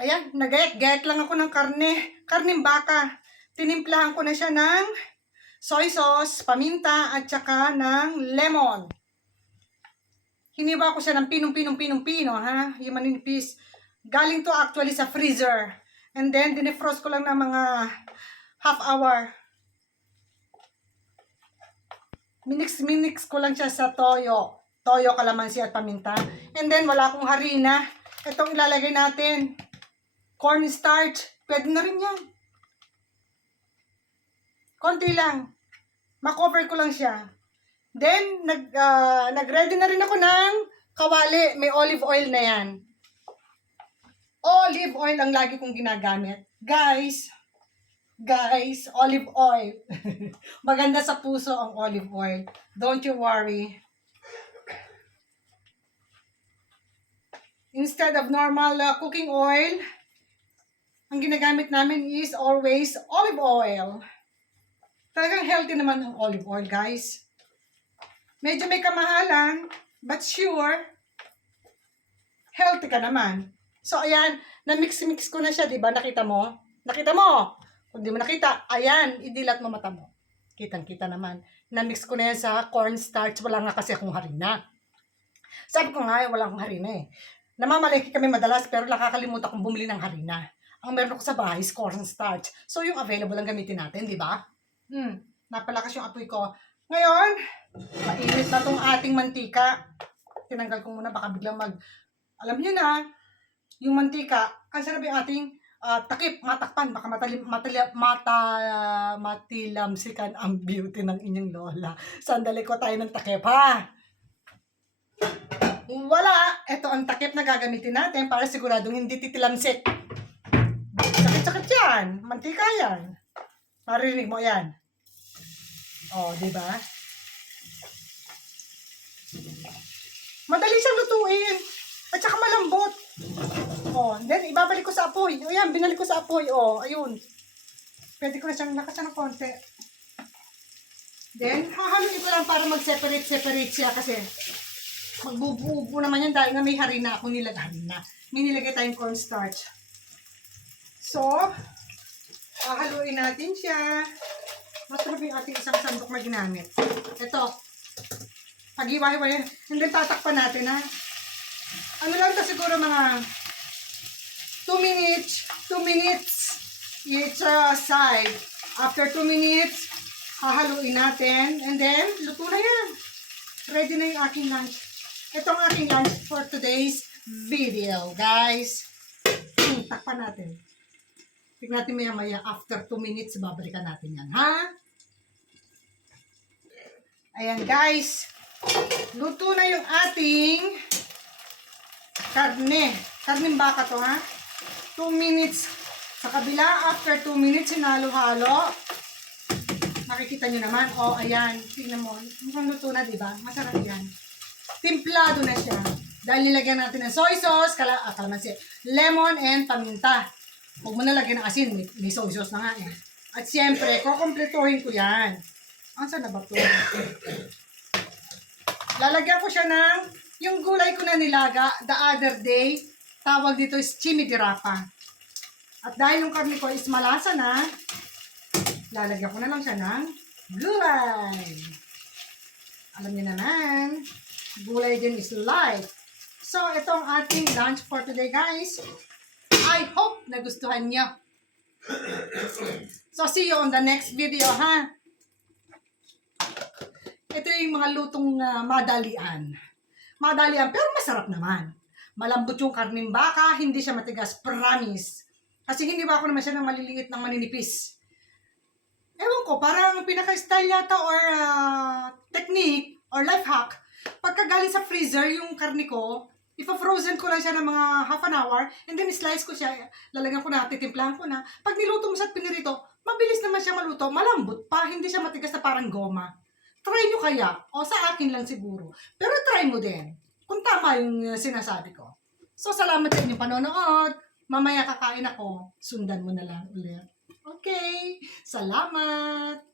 Ayan, nagayat-gayat lang ako ng karneng baka. Tinimplahan ko na siya ng soy sauce, paminta, at saka ng lemon. Hiniwa ko siya ng pinong-pino, ha? Yung maninipis. Galing to actually sa freezer. And then, dinefrost ko lang ng mga half hour. Minix ko lang siya sa toyo. Toyo, kalamansi at paminta. And then, wala akong harina. Itong ilalagay natin. Cornstarch. Pwede na rin yan. Konti lang. Ma-cover ko lang siya. Then, nag-ready na rin ako ng kawali. May olive oil na yan. Olive oil ang lagi kong ginagamit. Guys, olive oil. Maganda sa puso ang olive oil. Don't you worry. Instead of normal cooking oil, ang ginagamit namin is always olive oil. Talagang healthy naman ang olive oil, guys. Medyo may kamahalan, but sure, healthy ka naman. So, ayan, na-mix ko na siya, di ba? Nakita mo? Nakita mo? Kung di mo nakita, ayan, idilat mo mata mo. Kitang-kita naman. Na-mix ko na yan sa cornstarch. Wala nga kasi akong harina. Sabi ko nga, wala akong harina eh. Namamalengke kami madalas, pero nakakalimutan kong bumili ng harina. Ang meron ko sa bahay is cornstarch. So, yung available lang gamitin natin, di ba? Napalakas yung apoy ko. Ngayon, mainit na tong ating mantika. Tinanggal ko muna, baka biglang alam niyo na, yung mantika, ang sarap yung ating takip, matakpan, baka matilamsikan ang beauty ng inyong lola. Sandali ko tayo ng takip, ha? Wala, ito ang takip na gagamitin natin para siguradong hindi titilamsik. Sakit-sakit yan, mantika yan. Marinig mo yan. Oh, di ba? Madali siyang lutuin. At saka malambot. Oh, then ibabalik ko sa apoy. O yan, binalik ko sa apoy. Oh, ayun. Pwede ko na siyang lakasan ng konti. Then, hahaluin ko lang para mag-separate siya kasi magbubuo naman yan dahil nga may harina akong harina. May nilagay tayong cornstarch. So, hahaluin natin siya. Masarap yung ating isang sandok na ginamit. Ito. Pag-iwa-iwa yan. Hindi tatakpan natin, ha? Ano lang to siguro mga 2 minutes. 2 minutes each side. After 2 minutes, hahaluin natin. And then, luto na yan. Ready na yung aking lunch. Ito ang aking lunch for today's video, guys. Takpan natin. Tignan natin maya-maya. After 2 minutes, babalikan natin yan, ha? Ayan, guys. Luto na yung ating karne. Karneng baka to, ha? 2 minutes. Sa kabila, after 2 minutes, hinalo-halo. Makikita nyo naman. Oh, ayan. Tingnan mo. Mukhang luto na, diba? Masarap yan. Timplado na siya. Dahil nilagyan natin ng soy sauce, kalamansi, lemon, and paminta. Huwag mo na lagyan ng asin. May soy sauce na nga eh. At siyempre, kukumpletuhin ko yan. Saan na ba ito? Lalagyan ko siya ng yung gulay ko na nilaga the other day. Tawag dito is chimichurri. At dahil yung karne ko is malasa na, lalagyan ko na lang siya ng gulay. Alam niyo naman, gulay din is life. So, ito ang ating lunch for today, guys. I hope nagustuhan niyo. So, see you on the next video, ha? Ito yung mga lutong madalian. Madalian, pero masarap naman. Malambot yung karneng baka, hindi siya matigas, promise. Kasi hindi ba ako naman siya ng maliliit ng maninipis. Ewan ko, parang pinaka-style yata or technique or life hack. Pagka galing sa freezer, yung karne ko, ipa-frozen ko lang siya ng mga half an hour, and then slice ko siya, lalagyan ko na, titimplahan ko na. Pag niluto mo sa pinirito, mabilis naman siya maluto, malambot pa, hindi siya matigas na parang goma. Try nyo kaya, o sa akin lang siguro. Pero try mo din, kung tama yung sinasabi ko. So, salamat sa inyong panonood. Mamaya kakain ako, sundan mo na lang ulit. Okay, salamat!